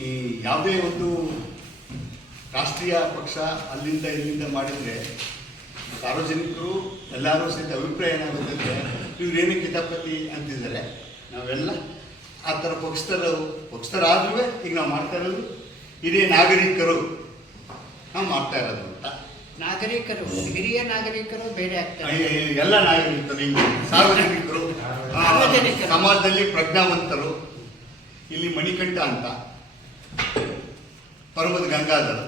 ಈ ಯಾವುದೇ ಒಂದು ರಾಷ್ಟ್ರೀಯ ಪಕ್ಷ ಅಲ್ಲಿಂದ ಇಲ್ಲಿಂದ ಮಾಡಿದರೆ ಸಾರ್ವಜನಿಕರು ಎಲ್ಲರೂ ಸಹಿತ ಅಭಿಪ್ರಾಯ ಏನಾಗುತ್ತಂದರೆ ಇವರೇನು ಕಿತಾಪತಿ ಅಂತಿದ್ದಾರೆ. ನಾವೆಲ್ಲ ಆ ಥರ ಪಕ್ಷಸ್ಥರಾದ್ರೂ ಈಗ ನಾವು ಮಾಡ್ತಾ ಇರೋದು ಇದೇ ನಾಗರಿಕರು ನಾವು ಮಾಡ್ತಾ ಇರೋದು ಅಂತ. ನಾಗರಿಕರು, ಹಿರಿಯ ನಾಗರಿಕರು ಬೇರೆ ಆಗ್ತಾರೆ. ಎಲ್ಲ ನಾಗರಿಕರು, ಹಿಂಗೆ ಸಾರ್ವಜನಿಕರು, ಸಮಾಜದಲ್ಲಿ ಪ್ರಜ್ಞಾವಂತರು. ಇಲ್ಲಿ ಮಣಿಕಂಠ ಅಂತ, ಪರ್ವತ ಗಂಗಾಧರ್,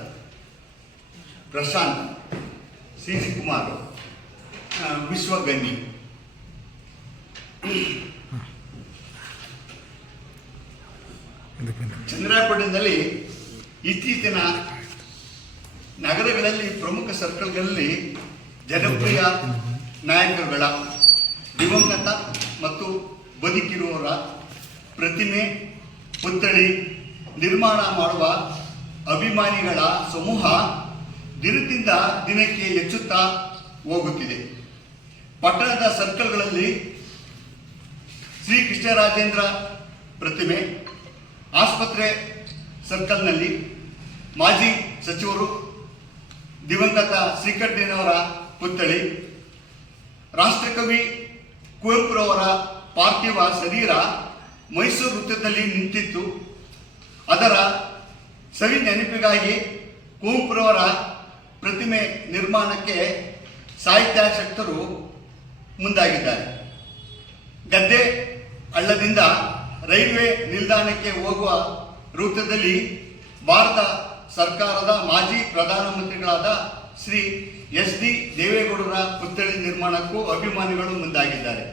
ಪ್ರಶಾಂತ್, ಸಿ ಕುಮಾರ್, ವಿಶ್ವಗನ್ನಿ. ಚಂದ್ರಾಯಪಟ್ಟಣದಲ್ಲಿ ಇತ್ತೀಚಿನ ನಗರಗಳಲ್ಲಿ ಪ್ರಮುಖ ಸರ್ಕಲ್ಗಳಲ್ಲಿ ಜನಪ್ರಿಯ ನಾಯಕರುಗಳ ದಿವಂಗತ ಮತ್ತು ಬದುಕಿರುವವರ ಪ್ರತಿಮೆ, ಪುತ್ಥಳಿ ನಿರ್ಮಾಣ ಮಾಡುವ ಅಭಿಮಾನಿಗಳ ಸಮೂಹ ದಿನದಿಂದ ದಿನಕ್ಕೆ ಹೆಚ್ಚುತ್ತಾ ಹೋಗುತ್ತಿದೆ. ಪಟ್ಟಣದ ಸರ್ಕಲ್ಗಳಲ್ಲಿ ಶ್ರೀ ಕೃಷ್ಣರಾಜೇಂದ್ರ ಪ್ರತಿಮೆ, ಆಸ್ಪತ್ರೆ ಸರ್ಕಲ್ನಲ್ಲಿ ಮಾಜಿ ಸಚಿವರು ದಿವಂಗತ ಶ್ರೀಕಂಠಯ್ಯನವರ ಪುತ್ಥಳಿ, ರಾಷ್ಟ್ರಕವಿ ಕುವೆಂಪುರವರ ಪಾರ್ಥಿವ ಶರೀರ ಮೈಸೂರು ವೃತ್ತದಲ್ಲಿ ನಿಂತಿತ್ತು. ಅದರ ಸವಿ ನೆನಪಿಗಾಗಿ ಕುವೆಂಪುರವರ ಪ್ರತಿಮೆ ನಿರ್ಮಾಣಕ್ಕೆ ಸಾಹಿತ್ಯಾಸಕ್ತರು ಮುಂದಾಗಿದ್ದಾರೆ. ಗದ್ದೆ ಹಳ್ಳದಿಂದ ರೈಲ್ವೆ ನಿಲ್ದಾಣಕ್ಕೆ ಹೋಗುವ ವೃತ್ತದಲ್ಲಿ ಭಾರತ ಸರ್ಕಾರದ ಮಾಜಿ ಪ್ರಧಾನಮಂತ್ರಿಗಳಾದ ಶ್ರೀ ಎಸ್.ಡಿ. ದೇವೇಗೌಡರ ಪುತ್ಥಳಿ ನಿರ್ಮಾಣಕ್ಕೂ ಅಭಿಮಾನಿಗಳು ಮುಂದಾಗಿದ್ದಾರೆ.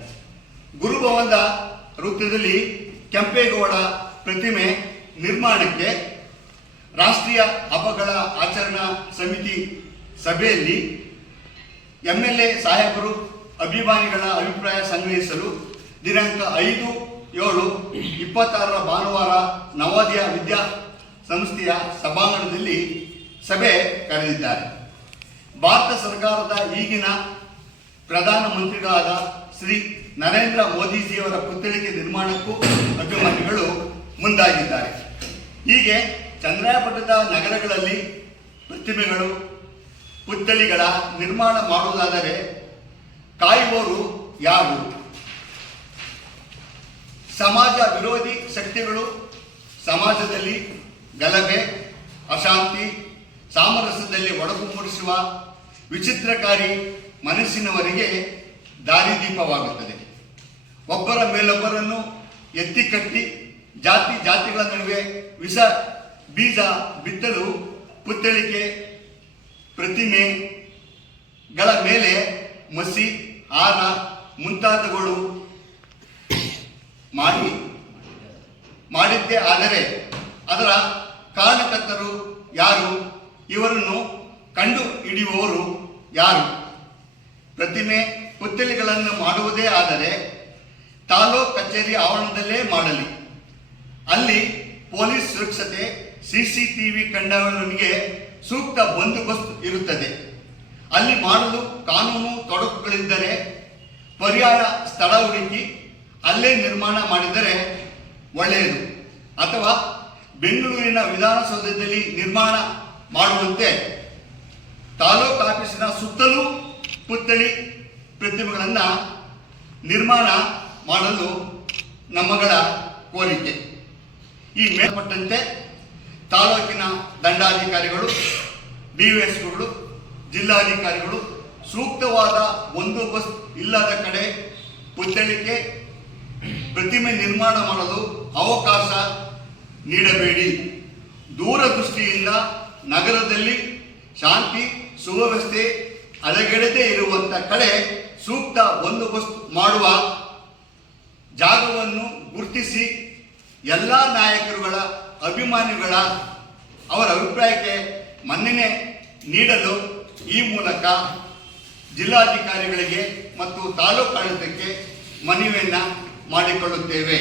ಗುರುಭವನದ ವೃತ್ತದಲ್ಲಿ ಕೆಂಪೇಗೌಡ ಪ್ರತಿಮೆ ನಿರ್ಮಾಣಕ್ಕೆ ರಾಷ್ಟ್ರೀಯ ಹಬ್ಬಗಳ ಆಚರಣಾ ಸಮಿತಿ ಸಭೆಯಲ್ಲಿ ಎಂಎಲ್ಎ ಸಾಹೇಬರು ಅಭಿಮಾನಿಗಳ ಅಭಿಪ್ರಾಯ ಸಂಗ್ರಹಿಸಲು ದಿನಾಂಕ 5/7/26 ಭಾನುವಾರ ನವೋದಯ ವಿದ್ಯಾ ಸಂಸ್ಥೆಯ ಸಭಾಂಗಣದಲ್ಲಿ ಸಭೆ ಕರೆದಿದ್ದಾರೆ. ಭಾರತ ಸರ್ಕಾರದ ಈಗಿನ ಪ್ರಧಾನಮಂತ್ರಿಗಳಾದ ಶ್ರೀ ನರೇಂದ್ರ ಮೋದಿಜಿಯವರ ಪುತ್ಥಳಿಗೆ ನಿರ್ಮಾಣಕ್ಕೂ ಅಭಿಮಾನಿಗಳು ಮುಂದಾಗಿದ್ದಾರೆ. ಹೀಗೆ ಚಂದ್ರಾಯಪಟ್ಟಣದ ನಗರಗಳಲ್ಲಿ ಪ್ರತಿಮೆಗಳು, ಪುತ್ಥಳಿಗಳ ನಿರ್ಮಾಣ ಮಾಡುವುದಾದರೆ ಕಾಯುವವರು ಯಾರು? ಸಮಾಜ ವಿರೋಧಿ ಶಕ್ತಿಗಳು ಸಮಾಜದಲ್ಲಿ ಗಲಭೆ, ಅಶಾಂತಿ, ಸಾಮರಸ್ಯದಲ್ಲಿ ಒಡಕು ಮೂಡಿಸುವ ವಿಚಿತ್ರಕಾರಿ ಮನಸ್ಸಿನವರಿಗೆ ದಾರಿದೀಪವಾಗುತ್ತದೆ. ಒಬ್ಬರ ಮೇಲೊಬ್ಬರನ್ನು ಎತ್ತಿ ಕಟ್ಟಿ ಜಾತಿಗಳ ನಡುವೆ ವಿಷ ಬೀಜ ಬಿತ್ತಲು ಪುತ್ಥಳಿಕೆ, ಪ್ರತಿಮೆಗಳ ಮೇಲೆ ಮಸಿ, ಹಾರ ಮುಂತಾದವುಗಳು ಮಾಡಿದ್ದೇ ಆದರೆ ಅದರ ಕಾರಣಕರ್ತರು ಯಾರು? ಇವರನ್ನು ಕಂಡು ಹಿಡಿಯುವವರು ಯಾರು? ಪ್ರತಿಮೆ, ಪುತ್ಥಳಿಗಳನ್ನು ಮಾಡುವುದೇ ಆದರೆ ತಾಲೂಕು ಕಚೇರಿ ಆವರಣದಲ್ಲೇ ಮಾಡಲಿ. ಅಲ್ಲಿ ಪೊಲೀಸ್ ಸುರಕ್ಷತೆ, ಸಿಸಿಟಿವಿ ಕಣ್ಣಾವರಣೆಗೆ ಸೂಕ್ತ ಬಂದೋಬಸ್ತ್ ಇರುತ್ತದೆ. ಅಲ್ಲಿ ಮಾಡಲು ಕಾನೂನು ತೊಡಕುಗಳಿದ್ದರೆ ಪರ್ಯಾಯ ಸ್ಥಳ ಹುಡುಕಿ ಅಲ್ಲೇ ನಿರ್ಮಾಣ ಮಾಡಿದರೆ ಒಳ್ಳೆಯದು. ಅಥವಾ ಬೆಂಗಳೂರಿನ ವಿಧಾನಸೌಧದಲ್ಲಿ ನಿರ್ಮಾಣ ಮಾಡುವಂತೆ ತಾಲೂಕು ಆಫೀಸಿನ ಸುತ್ತಲೂ ಪುತ್ಥಳಿ ಪ್ರತಿಮೆಗಳನ್ನು ನಿರ್ಮಾಣ ಮಾಡಲು ನಮ್ಮಗಳ ಕೋರಿಕೆ. ಈ ಮೇಲ್ಪಟ್ಟಂತೆ ತಾಲೂಕಿನ ದಂಡಾಧಿಕಾರಿಗಳು, ಡಿವೈಎಸ್ಪಿಗಳು, ಜಿಲ್ಲಾಧಿಕಾರಿಗಳು ಸೂಕ್ತವಾದ ಬಂದೋಬಸ್ತ್ ಇಲ್ಲದ ಕಡೆ ಪುತ್ಥಳಿಕೆ, ಪ್ರತಿಮೆ ನಿರ್ಮಾಣ ಮಾಡಲು ಅವಕಾಶ ನೀಡಬೇಡಿ. ದೂರದೃಷ್ಟಿಯಿಂದ ನಗರದಲ್ಲಿ ಶಾಂತಿ ಸುವ್ಯವಸ್ಥೆ ಹದಗೆಡದೇ ಇರುವಂಥ ಕಡೆ ಸೂಕ್ತ ಬಂದೋಬಸ್ತ್ ಮಾಡುವ ಜಾಗವನ್ನು ಗುರುತಿಸಿ ಎಲ್ಲ ನಾಯಕರುಗಳ ಅಭಿಮಾನಿಗಳ ಅವರ ಅಭಿಪ್ರಾಯಕ್ಕೆ ಮನ್ನಣೆ ನೀಡಲು ಈ ಮೂಲಕ ಜಿಲ್ಲಾಧಿಕಾರಿಗಳಿಗೆ ಮತ್ತು ತಾಲೂಕು ಆಡಳಿತಕ್ಕೆ ಮನವಿಯನ್ನು ಮಾಡಿಕೊಳ್ಳುತ್ತೇವೆ.